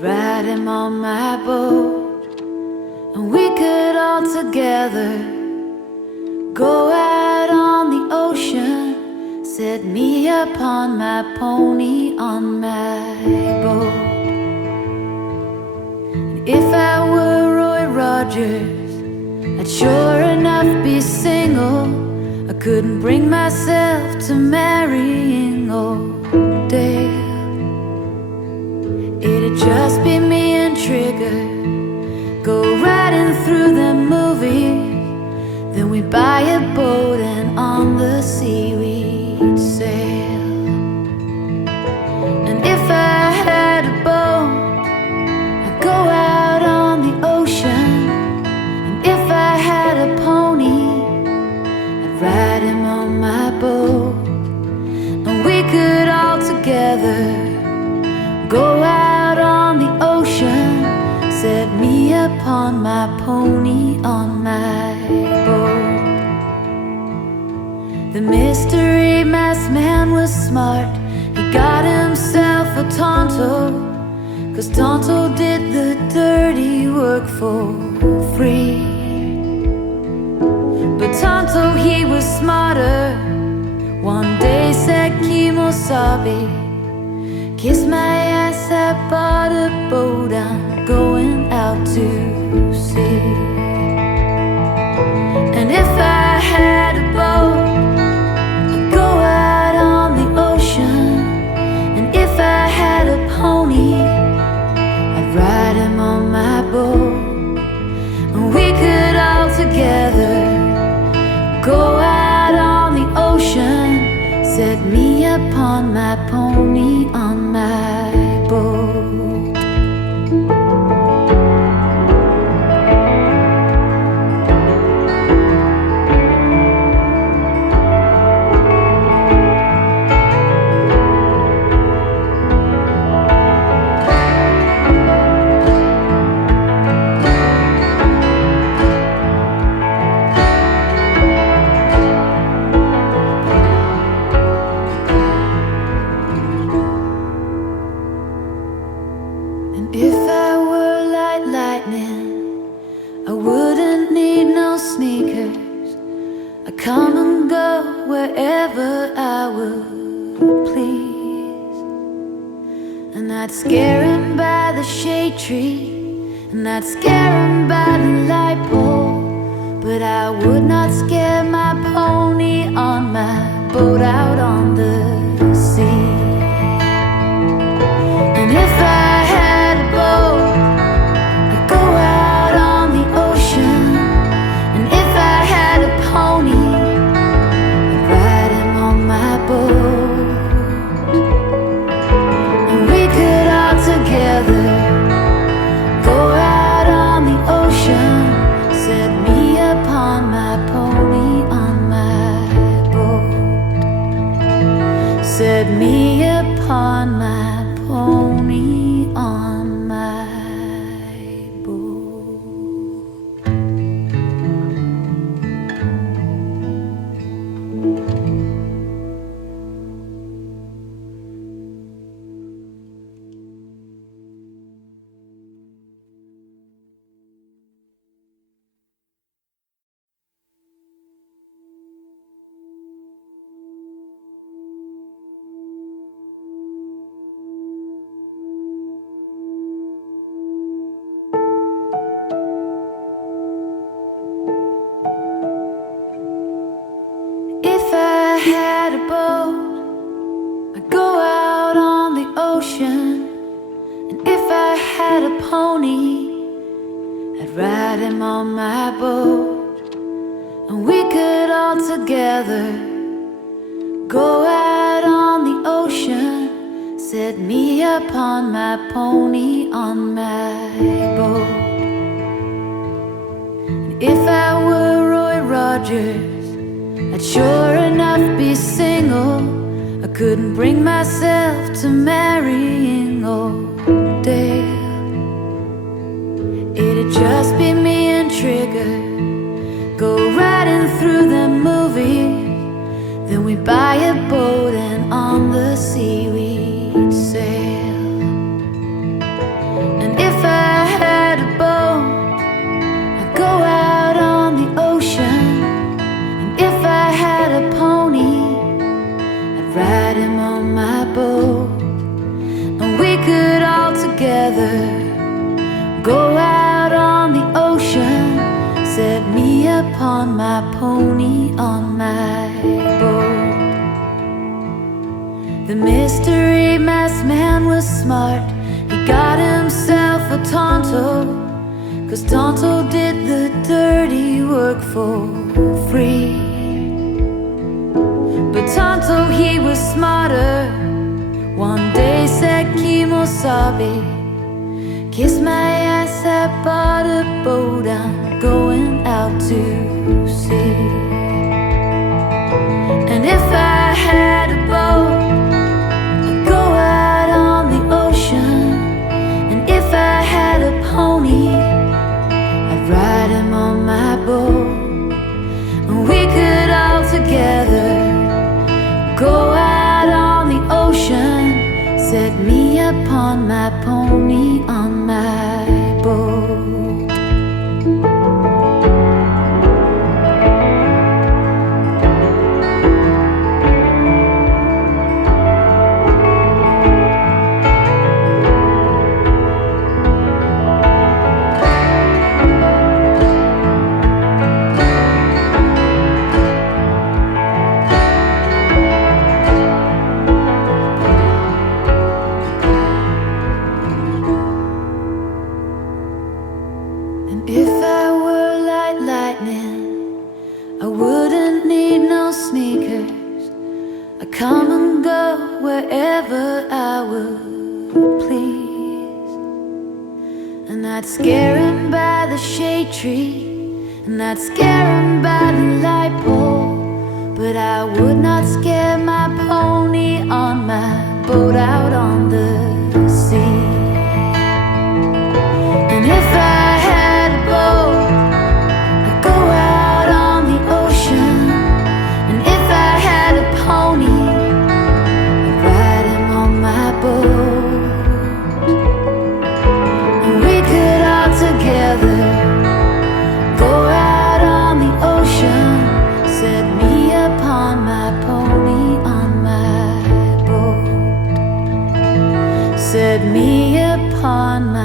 ride him on my boat, and we could all together go out on the ocean. Set me upon my pony on my boat. And if I were Roy Rogers, I'd sure enough be single. I couldn't bring myself to marrying old Dale. It'd just be me and Trigger, go riding through the movies. Then we buy a boat and on the sea we'd sail. And if I had a boat, I'd go out on the ocean. And if I had a pony, I'd ride him on my boat. And we could all together go out on the ocean. Set me upon my pony on my boat. The mystery masked man was smart. He got himself a Tonto, 'cause Tonto did the dirty work for free. But Tonto, he was smarter. One day said Kimosabe, kiss my ass, I bought a boat, I'm going out to sea. And if I had a boat, I'd go out on the ocean. And if I had a pony, I'd ride him on my boat. And we could all together go out on the ocean. Set me upon my pony on my boat. If I were like lightning, I wouldn't need no sneakers. I'd come and go wherever I would please. And I'd scare him by the shade tree, and I'd scare him by the light pole. But I would not scare my pony on my boat out on the sea. And if I had a boat, I'd go out on the ocean. And if I had a pony, I'd ride him on my boat. And we could all together go out on the ocean. Set me upon my pony on my boat. Set me upon my pony on my boat. If I had a boat, I'd go out on the ocean. And if I had a pony, I'd ride him on my boat. And we could all together go out on the ocean. Set me upon my pony on my boat. And if I were Roy Rogers, I'd sure enough be single. I couldn't bring myself to marrying old Dale. It'd just be me and Trigger, go riding through the movies. Then we buy a boat and on the sea we'd sail. upon my pony on my boat. The mystery masked man was smart. He got himself a Tonto, 'cause Tonto did the dirty work for free. But Tonto, he was smarter. One day said Kimosabe, kiss my ass, I bought a boat, I'm going out to sea. And if I had a boat, I'd go out on the ocean. And if I had a pony, I'd ride him on my boat. And we could all together go out on the ocean, set me upon my pony on my boat. If I were like lightning, I wouldn't need no sneakers. I'd come and go wherever I would please. And I'd scare him by the shade tree, and I'd scare him by the light pole. But I would not scare my pony on my boat out on the sea. And if I had a boat, I'd go out on the ocean. And if I had a pony, I'd ride him on my boat. And we could all together go out on the ocean, set me upon my pony on my boat, set me upon my